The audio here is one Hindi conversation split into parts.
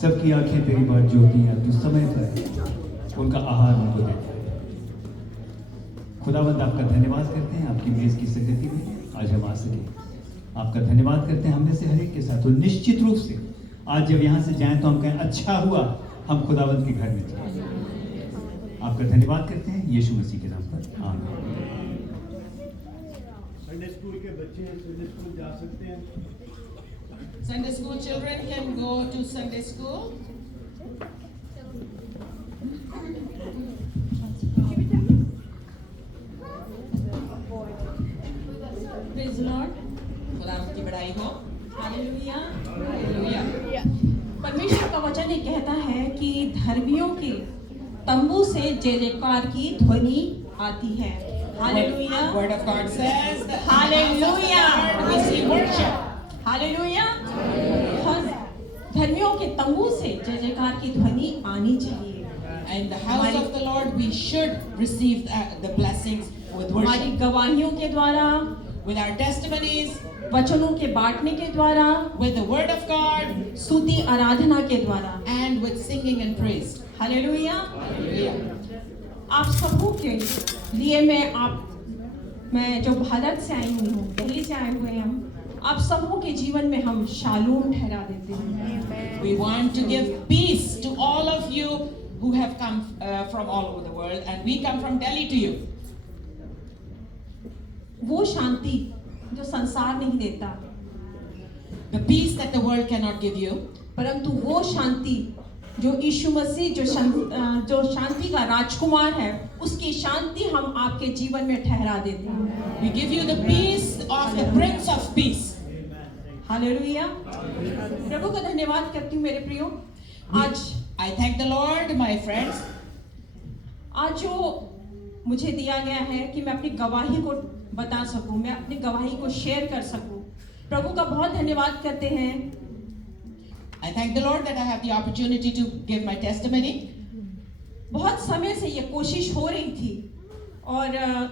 सबकी आंखें तेरी बात जोती हैं, तू समय पर उनका आहार उनको देता है। खुदावंद आपका धन्यवाद करते हैं आपकी मेज की संगति में आज हम आ सके। आपका धन्यवाद करते हैं हमने से हर एक के साथ, और निश्चित रूप से आज जब यहाँ से जाएं तो हम कहें अच्छा हुआ हम खुदावंद के घर में थे। आपका धन्यवाद करते हैं यीशु मसीह के नाम पर, आमीन। संडे स्कूल के बच्चे संडे स्कूल जा सकते हैं। Sunday school children can go to Sunday school. Praise the Lord. खुदावंद की बड़ाई हो। Hallelujah. हालेलुया। परमेश्वर का वचन ये कहता है कि धर्मियों के तंबू से जय जयकार की ध्वनि आती है। Hallelujah. Word of God says that Hallelujah. we see worship. Hallelujah. हर धर्मियों के तंबू से जय जयकार की ध्वनि आनी चाहिए। In the house of the Lord we should receive the blessings with हमारी worship, गवाहियों के द्वारा, with our testimonies, वचनों के बांटने के द्वारा, with the word of God, स्तुति आराधना के द्वारा। and with singing and praise. Hallelujah. Hallelujah. आप सबों के लिए मैं जो भारत से आई हुई हूँ, दिल्ली से आए हुए हैं आप सबों के जीवन में हम शालूम ठहरा देते हैं। We want to give peace to all of you who have come from all over the world, and we come from Delhi to you. वो शांति जो संसार नहीं देता, The peace that the world cannot give you, परंतु वो शांति जो यीशु मसीह जो शांति का राजकुमार है, उसकी शांति हम आपके जीवन में ठहरा देते हैं। we give you the peace of the Prince of Peace. Hallelujah. प्रभु का धन्यवाद करती हूँ मेरे प्रियो। आज I thank the Lord, my friends. आज जो मुझे दिया गया है कि मैं अपनी गवाही को बता सकूं, मैं अपनी गवाही को शेयर कर सकूं, प्रभु का बहुत धन्यवाद करते हैं। I thank the Lord that I have the opportunity to give my testimony. बहुत समय से ये कोशिश हो रही थी और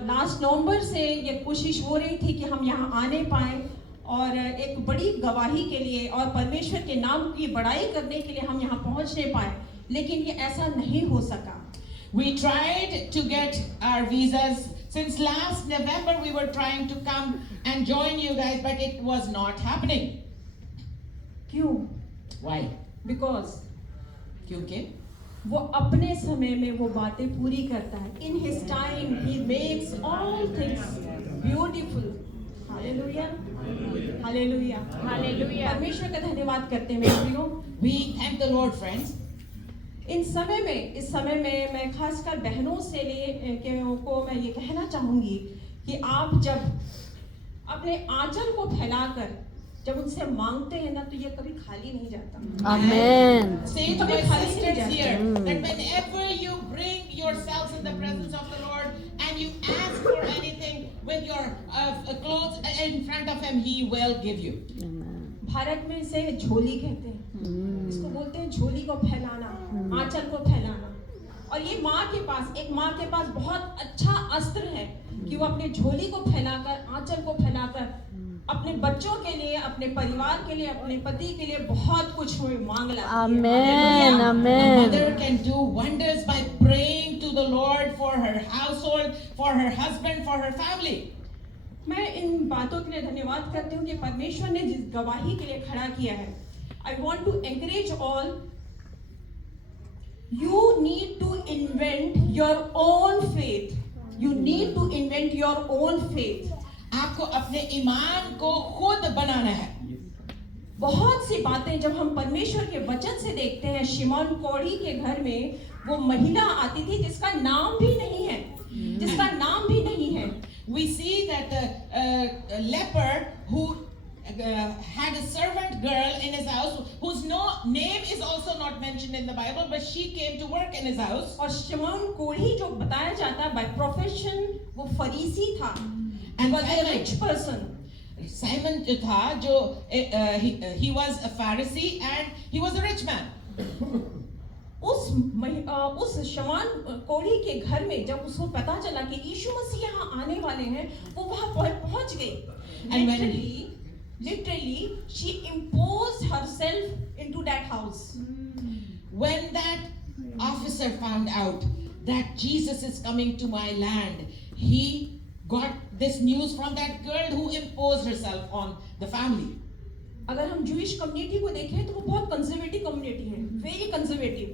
लास्ट नवंबर से ये कोशिश हो रही थी कि हम यहाँ आने पाए और एक बड़ी गवाही के लिए और परमेश्वर के नाम की बड़ाई करने के लिए हम यहाँ पहुँचने पाए, लेकिन ये ऐसा नहीं हो सका। We tried to get our visas since last November. We were trying to come and join you guys, but it was not happening. क्यों? Why? बिकॉज क्योंकि वो अपने समय में वो बातें पूरी करता है। In his time he makes all things beautiful. Hallelujah, hallelujah, hallelujah. परमेश्वर का धन्यवाद करते हैं मेरे प्रियो। we thank the Lord, friends. इस समय में मैं खासकर बहनों से को मैं ये कहना चाहूंगी कि आप जब अपने आंचल को फैलाकर जब उनसे मांगते हैं ना, तो ये कभी खाली नहीं जाता। Amen. Say to my sisters here that whenever you bring yourselves in the presence of the Lord and you ask for anything with your clothes in front of Him, He will give you. Bharat में इसे झोली कहते हैं, इसको बोलते हैं झोली को फैलाना, आंचल को फैलाना। और ये एक माँ के पास बहुत अच्छा अस्त्र है कि वो अपने झोली को फैलाकर, आंचल को फैलाकर अपने बच्चों के लिए, अपने परिवार के लिए, अपने पति के लिए बहुत कुछ मांग लाती है। Amen. A Amen. mother can do wonders by praying to the Lord for her household, for her husband, for her family. मैं इन बातों के लिए धन्यवाद करती हूँ कि परमेश्वर ने जिस गवाही के लिए खड़ा किया है। I want to encourage all. You need to invent your own faith. You need to invent your own faith. आपको अपने ईमान को खुद बनाना है। बहुत सी बातें जब हम परमेश्वर के वचन से देखते हैं, शिमोन कोढ़ी के घर में वो महिला आती थी जिसका नाम भी नहीं है, जिसका नाम भी नहीं है। We see that the leper who had a servant girl in his house whose name is also not mentioned in the Bible, but she came to work in his house. और शिमोन कोढ़ी जो बताया जाता है by profession वो फरीसी था, And was a rich person. Simon जो था जो he was a Pharisee and he was a rich man. उस शमान कोढ़ी के घर में जब उसको पता चला कि यीशु मसीह यहाँ आने वाले हैं, वो वहाँ पहुँच गई। Literally, she imposed herself into that house. when that officer found out that Jesus is coming to my land, he got this news from that girl who imposed herself on the family. अगर हम जूइश कम्युनिटी को देखें तो वो बहुत कंजर्वेटिव कम्युनिटी है, वेरी कंजर्वेटिव।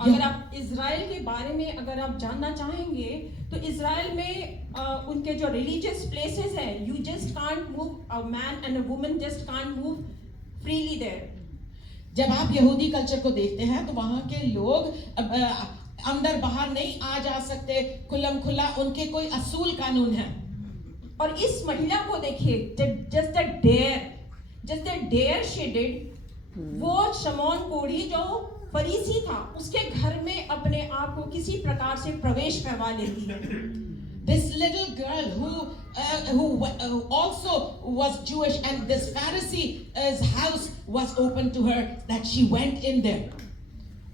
अगर आप इजराइल के बारे में अगर आप जानना चाहेंगे तो इजराइल में उनके जो रिलीजियस प्लेसेस है, you just can't move, a man and a woman just can't move freely there. जब आप यहूदी कल्चर को देखते हैं तो वहां के लोग अंदर बाहर नहीं आ जा सकते, खुल्लम खुल्ला उनके कोई असूल कानून है। और इस महिला को देखिए, just the dare she did, वो शमौन कोढ़ी जो फरीसी था उसके घर में अपने आप को किसी प्रकार से प्रवेश करवा लेती है। This little girl who also was Jewish, and this Pharisee's house was open to her, that she went in there.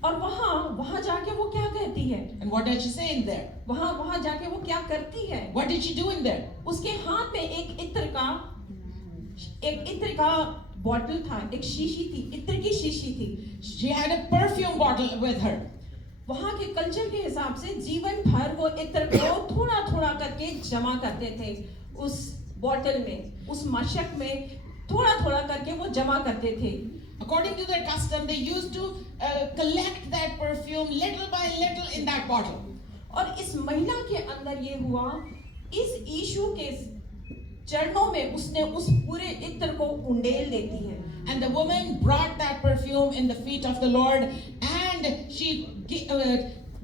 और वहां जाके वो क्या कहती है? And what did she say in there? वहां जाके वो क्या करती है? What did she do in there? उसके हाथ में एक इत्र का बॉटल था, एक शीशी थी, इत्र की शीशी थी। She had a perfume bottle with her. वहां के कल्चर के हिसाब से जीवन भर वो इत्र को थोड़ा थोड़ा करके जमा करते थे उस बॉटल में, उस मशक में थोड़ा थोड़ा करके वो जमा करते थे। According to their custom, they used to collect that perfume little by little in that bottle. और इस महिला के अंदर ये हुआ, इस यीशु के चरणों में उसने उस पूरे इत्र को उंडेल देती है। And the woman brought that perfume in the feet of the Lord, and she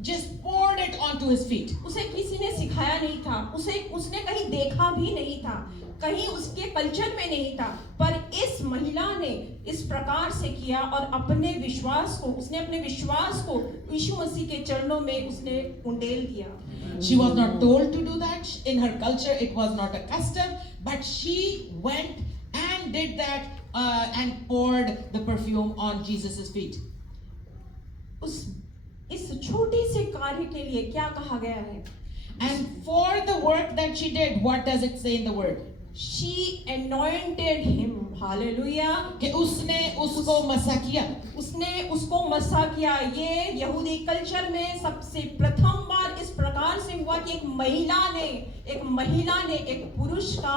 just poured it onto his feet. उसे किसी ने सिखाया नहीं था, उसने कहीं देखा भी नहीं था, कहीं उसके कल्चर में नहीं था, पर इस महिला ने इस प्रकार से किया और अपने विश्वास को यीशु मसीह के चरणों में उसने उंडेल दिया। She was not told to do that. In her culture, it was not a custom, but she went and did that and poured the perfume on Jesus' feet. इस छोटे से कार्य के लिए क्या कहा गया है? And for the work that she did, what does it say in the word? She anointed him. Hallelujah. कि उसने उसको मसा किया। उसने उसको मसा किया। ये यहूदी कल्चर में सबसे प्रथम बार इस प्रकार से हुआ कि एक महिला ने एक पुरुष का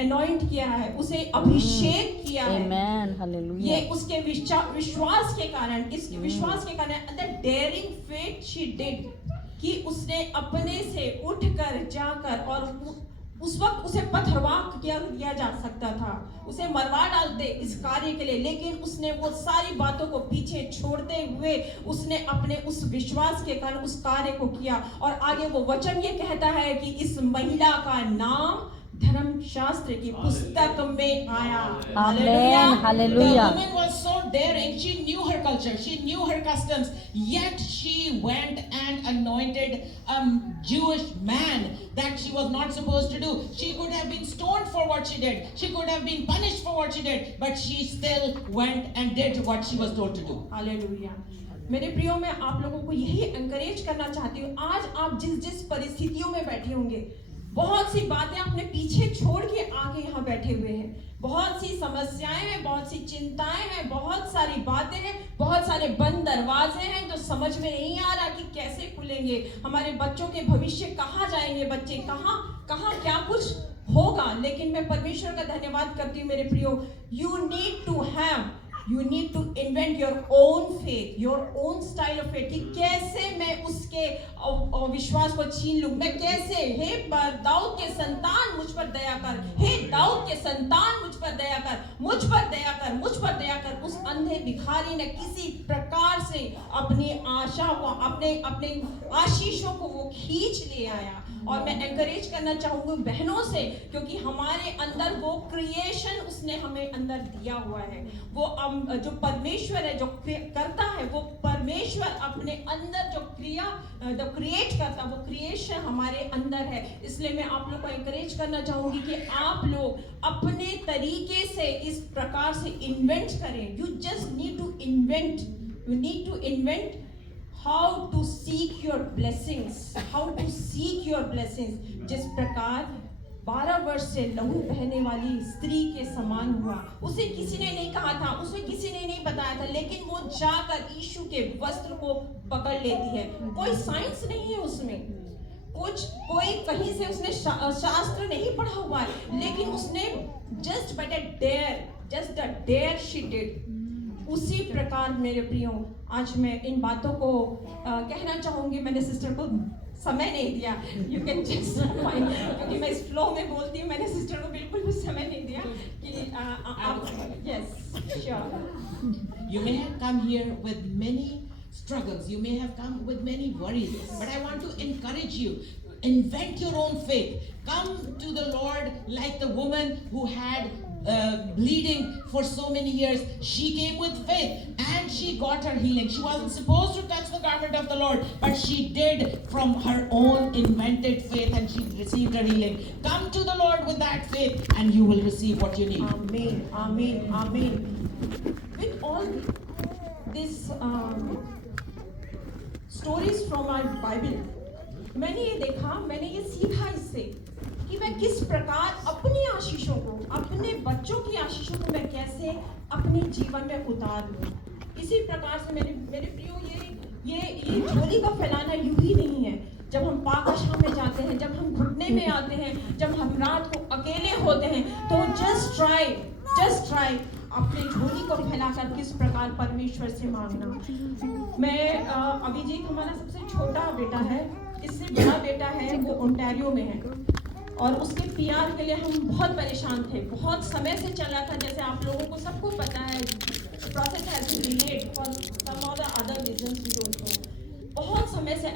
anoint किया है, उसे अभिषेक किया है। Amen. Hallelujah. ये उसके विश्वास के कारण, इसके विश्वास के कारण, the daring faith she did, कि उसने अपने से उठकर जाकर, और उस वक्त उसे पथरवा किया जा सकता था, उसे मरवा डालते इस कार्य के लिए, लेकिन उसने वो सारी बातों को पीछे छोड़ते हुए उसने अपने उस विश्वास के कारण उस कार्य को किया। और आगे वो वचन ये कहता है कि इस महिला का नाम धर्मशास्त्र की पुस्तक में आया। Amen. Hallelujah. The woman was so daring. She knew her culture. She knew her customs. Yet she went and anointed a Jewish man that she was not supposed to do. She could have been stoned for what she did. She could have been punished for what she did. But she still went and did what she was told to do. Hallelujah. मेरे प्रियो, मैं आप लोगों को यही एनकरेज करना चाहती हूँ। आज आप जिस परिस्थितियों में बैठे होंगे, बहुत सी बातें आपने पीछे छोड़ के आके यहाँ बैठे हुए हैं, बहुत सी समस्याएं हैं, बहुत सी चिंताएं हैं, बहुत सारी बातें हैं, बहुत सारे बंद दरवाजे हैं जो समझ में नहीं आ रहा कि कैसे खुलेंगे, हमारे बच्चों के भविष्य कहाँ जाएंगे, बच्चे कहाँ क्या कुछ होगा। लेकिन मैं परमेश्वर का धन्यवाद करती हूँ मेरे प्रियो। You need to invent your own faith, your own style of faith, कि कैसे मैं उसके विश्वास को छीन लूं, मैं कैसे, हे दाऊद के संतान मुझ पर दया कर, हे दाऊद के संतान मुझ पर दया कर, मुझ पर दया कर, मुझ पर दया कर। उस अंधे भिखारी ने किसी प्रकार से अपनी आशा को, अपने आशीषों को वो खींच ले आया। और मैं एनकरेज करना चाहूंगी बहनों से, क्योंकि हमारे अंदर वो क्रिएशन उसने हमें अंदर दिया हुआ है। वो जो परमेश्वर है, जो करता है, वो परमेश्वर अपने अंदर जो क्रिएट करता, वो क्रिएशन हमारे अंदर है। इसलिए मैं आप लोग को एनकरेज करना चाहूंगी कि आप लोग अपने तरीके से इस प्रकार से इन्वेंट करें। You just need to invent, you need to invent how to seek your blessings, how to seek your blessings। जिस प्रकार 12 वर्ष से लहू बहने वाली स्त्री के समान हुआ, उसे किसी ने नहीं कहा था, उसे किसी ने नहीं बताया था, लेकिन लेकिन वो जाकर यीशु के वस्त्र को पकड़ लेती है। कोई साइंस नहीं है उसमें, कोई कहीं से उसने शास्त्र नहीं पढ़ा हुआ है, लेकिन उसने just the dare she did. उसी प्रकार मेरे प्रियो, आज मैं इन बातों को कहना चाहूंगी। मैंने सिस्टर को समय नहीं दिया, यू कैन जस्ट फाइंड, क्योंकि मैं इस फ्लो में बोलती हूँ। मैंने सिस्टर को बिल्कुल भी समय नहीं दिया कि आप yes sure. You may have come here with many struggles, you may have come with many worries, but I want to encourage you. Invent your own faith. Come to the Lord like the woman who had bleeding for so many years. She came with faith and she got her healing. She wasn't supposed to touch the garment of the Lord, but she did from her own invented faith, and she received her healing. Come to the Lord with that faith and you will receive what you need. Amen, amen, amen. With all these stories from our Bible, मैंने ये देखा, मैंने ये सीखा इससे कि मैं किस प्रकार अपनी आशीषों को, अपने बच्चों की आशीषों को मैं कैसे अपने जीवन में उतार लूं। इसी प्रकार से मेरे प्रियो, ये झोली का फैलाना यूं ही नहीं है। जब हम पाकशाला में जाते हैं, जब हम घुटने में आते हैं, जब हम रात को अकेले होते हैं, तो जस्ट ट्राई अपने झोली को फैलाकर किस प्रकार परमेश्वर से मांगना। मैं अभिजीत हमारा सबसे छोटा बेटा है, इससे बड़ा बेटा है वो ओंटारियो में है, और उसके पीआर के लिए हम बहुत परेशान थे। बहुत समय से चला था, जैसे आप लोगों को सबको पता है, process has been delayed for some of the other reasons we don't know. बहुत समय से